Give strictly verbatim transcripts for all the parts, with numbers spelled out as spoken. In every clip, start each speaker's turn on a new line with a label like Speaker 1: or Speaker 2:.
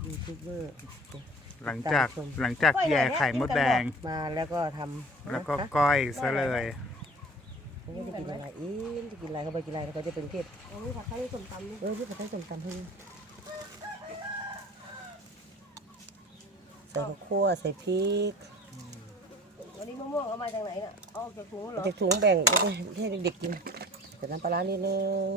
Speaker 1: ยูทูบเบอร์
Speaker 2: หลังจากหลังจากแย่ไข่มดแดง
Speaker 1: มาแล้วก็ทำ
Speaker 2: แล้วก็ก้อยซะเลย
Speaker 1: เขาจะกินอะไรอีนจะกินอะไรเขาไปกินอะไรเขาจะเป็นเทศ
Speaker 3: เอาผัดไทยส้มตำนี่
Speaker 1: เออพี่ผัดไทยส้มตำให้ใส่ข้าวคั่วใส่พริก
Speaker 3: วันนี้มะม่วงเอามาจากไหนเนี่ยเอาออกจากถุงเหรอ
Speaker 1: เด็กถุงแบ่งให้เด็กๆกินใส่น้ำปลาร้านิดนึง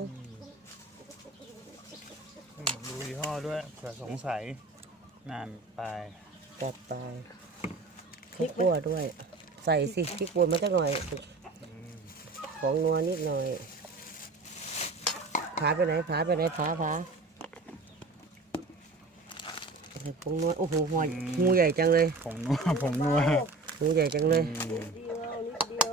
Speaker 2: อืมดูยี่ห้อด้วยเผื่อสงสัยนานไป
Speaker 1: จัดไปข้าวคั่วด้วย ใส่สิพริกป่นมาสักหน่อยของนัวนิดหน่อยผาไปไหนผาไปไหนผาผาใส่ผงนัวโอ้โหหัวงูใหญ่จังเลย
Speaker 2: ผงนัวผงนัว
Speaker 1: งูใหญ่จังเลย
Speaker 2: อืม
Speaker 3: เดียวนิดเดียว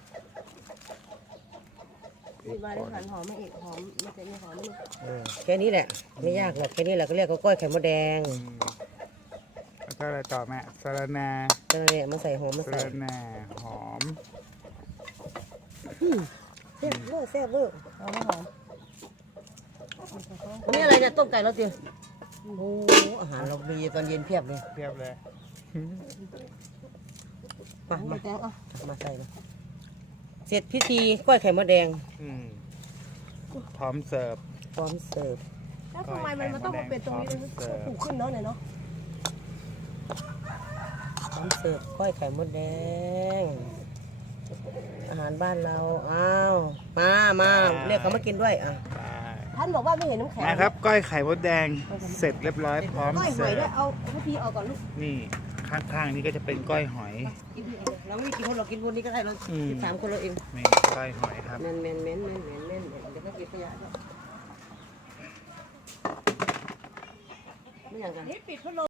Speaker 3: นี่มาได้หันหอมมาอีกหอมไม่ใช่ไม่หอมนี่
Speaker 1: เออแค่นี้แหละไม่ยากหรอกแค่นี้แหละก็เรียกว่าก้อยไข่มดแดง
Speaker 2: อืมแล้วก็อะไรต่อแม่สะระแหน่
Speaker 1: ก็เนี่ยมาใส่หอมมา
Speaker 2: สะ
Speaker 1: ใส่
Speaker 2: ระแหน่หอม
Speaker 1: แซ่บเวอร์แซ่บเวอร์
Speaker 3: เอาไม่หอม
Speaker 1: อันนี้อะไรเนี่ยต้มไก่เราจิโอ้โหอาหารเราดีตอนเย็นเพียบเลย
Speaker 2: เรียบเลย
Speaker 1: มามา
Speaker 3: แตงอ่ะ
Speaker 1: มาใส่เลยเสร็จพิธีก้อยไข่มดแดง
Speaker 2: อืมพร้อมเสิร์ฟ
Speaker 1: พร้อมเสิร์ฟ
Speaker 3: แล้วทำไมมันมันต้องมาเป็นตรงนี้เลยผูกขึ้นเนาะเนี่ยเนาะ
Speaker 1: พร้อมเสิร์ฟก้อยไข่มดแดง อาหารบ้านเราอ้าวมามาเรียกเขามากินด้วยอ่ะ
Speaker 2: ได้
Speaker 3: ท่านบอกว่าไม่เห็นน้ำแข็ง
Speaker 2: นะครับก้อยไข่มดแดงเสร็จเรียบร้อยพร้อม
Speaker 3: ก้อยห
Speaker 2: เสิ
Speaker 3: อย
Speaker 2: ร์
Speaker 3: ด้วย
Speaker 2: ฟ
Speaker 3: เอาทุกทีออกก่อนลูก
Speaker 2: นี่ข้างๆนี่ก็จะเป็นก้อยหอย
Speaker 1: เราไม่กินคนเรากินคนนี้ก็ได้เรา
Speaker 2: อืม
Speaker 1: สิบสามคนเราเอง
Speaker 2: นี่ก้อยหอยครับ
Speaker 1: แมนแมนแมนแมนแมนแมนเดี๋ยวก็เก็บขยะด้วยไม่อย่างกัน
Speaker 3: นี่ปิดพัดลม